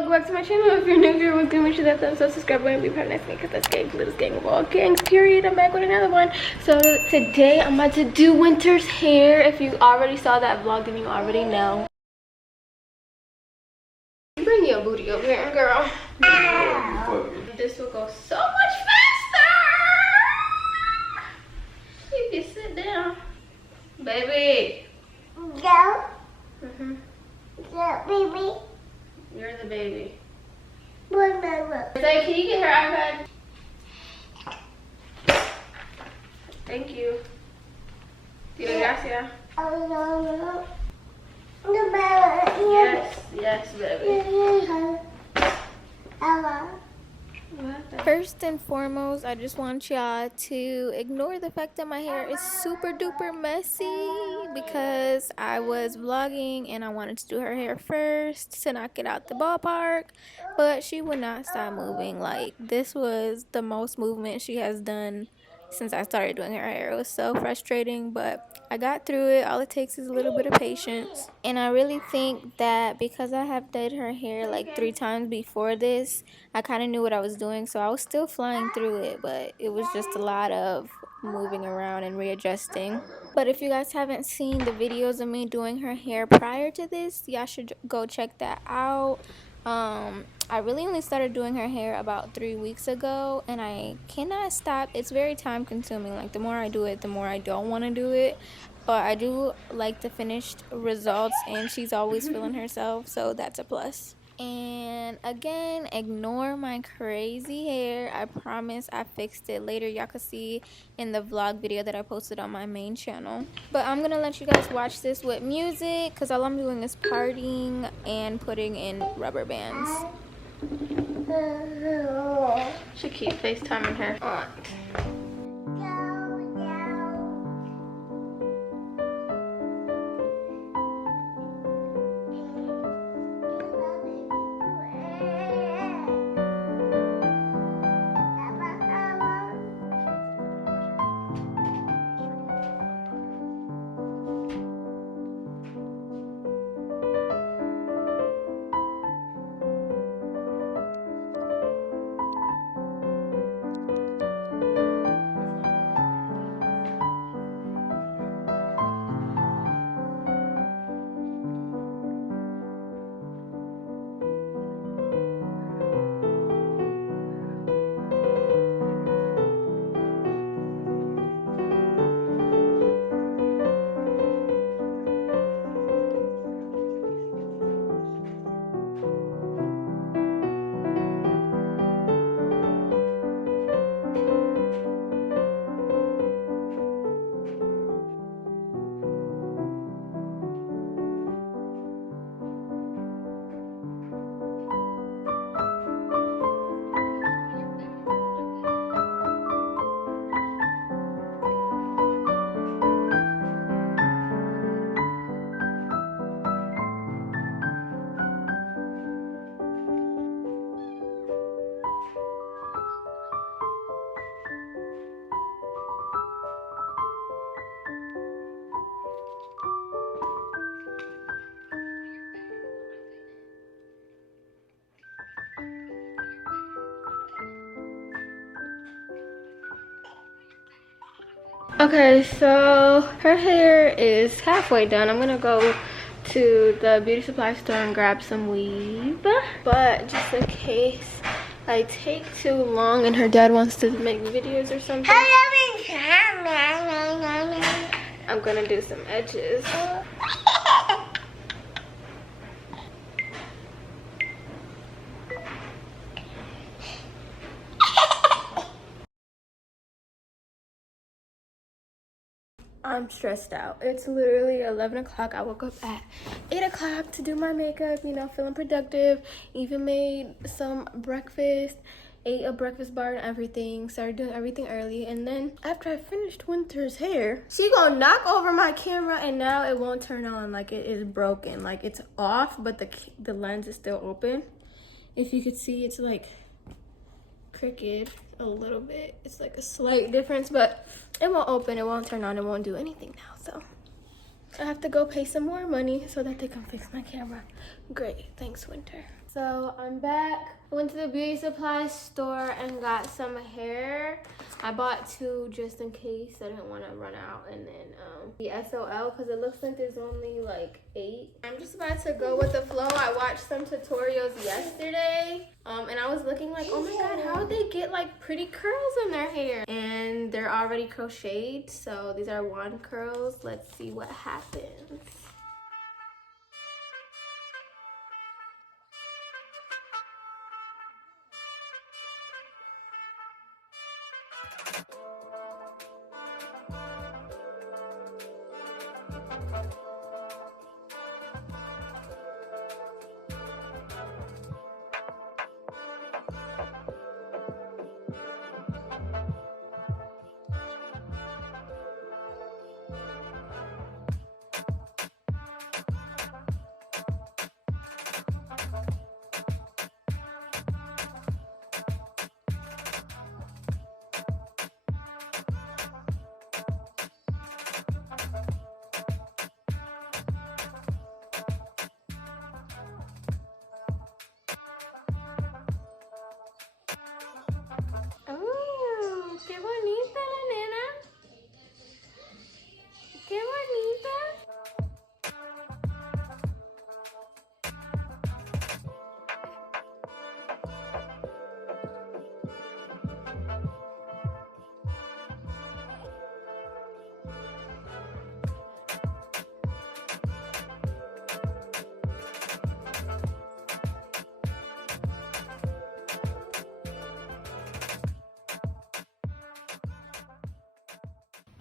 welcome back to my channel. If you're new here, what's good? Make sure that thumbs up, subscribe button, be part of the next gang, because that's gang, little gang of all gangs, period. I'm back with another one. So today I'm about to do Winter's hair. If you already saw that vlog, then you already know. Bring your booty over here, girl. This will go so much faster if you sit down, baby. Go. Mm-hmm. Go, baby. You're the baby. Look, look, look. Say, can you get her iPad? Thank you. Gracias. Oh, no, no. No, baby. Yes, baby. Hello. First and foremost, I just want y'all to ignore the fact that my hair is super duper messy because I was vlogging and I wanted to do her hair first to knock it out the ballpark, but she would not stop moving. Like, this was the most movement she has done since I started doing her hair. It was so frustrating, but I got through it. All it takes is a little bit of patience. And I really think that because I have dyed her hair like 3 times before this, I kind of knew what I was doing, so I was still flying through it, but it was just a lot of moving around and readjusting. But if you guys haven't seen the videos of me doing her hair prior to this, y'all should go check that out. I really only started doing her hair about 3 weeks ago, and I cannot stop. It's very time consuming. Like, the more I do it, the more I don't want to do it, but I do like the finished results, and she's always feeling herself, so that's a plus. And again, ignore my crazy hair. I promise I fixed it later. Y'all could see in the vlog video that I posted on my main channel. But I'm gonna let you guys watch this with music because all I'm doing is partying and putting in rubber bands. Should keep FaceTiming her aunt. Okay, so her hair is halfway done. I'm gonna go to the beauty supply store and grab some weave, but just in case I take too long and her dad wants to make videos or something, I'm gonna do some edges. I'm stressed out. It's literally 11 o'clock. I woke up at 8 o'clock to do my makeup, you know, feeling productive. Even made some breakfast, ate a breakfast bar and everything. Started doing everything early. And then after I finished Winter's hair, she gonna knock over my camera and now it won't turn on. Like, it is broken. Like, it's off, but the lens is still open. If you could see, it's like crooked a little bit. It's like a slight difference, but it won't open, it won't turn on, it won't do anything now. So I have to go pay some more money so that they can fix my camera. Great, thanks, Winter. So I'm back. I went to the beauty supply store and got some hair. I bought 2 just in case I didn't want to run out, and then the SOL because it looks like there's only like 8. I'm just about to go with the flow. I watched some tutorials yesterday and I was looking like, oh my god, how would they get like pretty curls in their hair? And they're already crocheted, so these are wand curls. Let's see what happens. ¡Qué bonita la nena! ¡Qué bonita!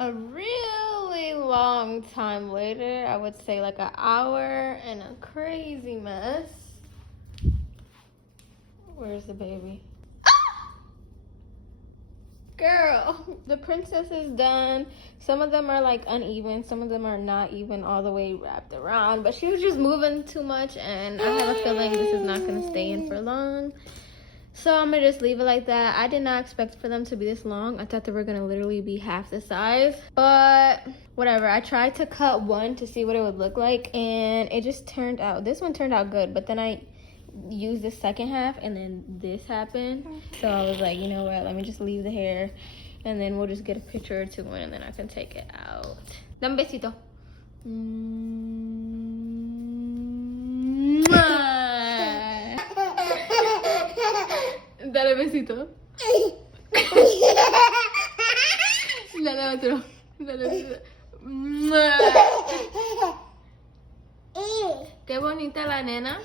A really long time later, I would say like an hour and a crazy mess. Where's the baby? Girl, the princess is done. Some of them are like uneven, some of them are not even all the way wrapped around, but she was just moving too much and I have a feeling this is not gonna stay in for long. So I'm gonna just leave it like that. I did not expect for them to be this long. I thought they were gonna literally be half the size, but whatever. I tried to cut one to see what it would look like and it just turned out, this one turned out good, but then I used the second half and then this happened. So I was like, you know what, let me just leave the hair and then we'll just get a picture or 2 in and then I can take it out. Dame besito. Dale besito. Dale otro. Dale besito. Qué bonita la nena.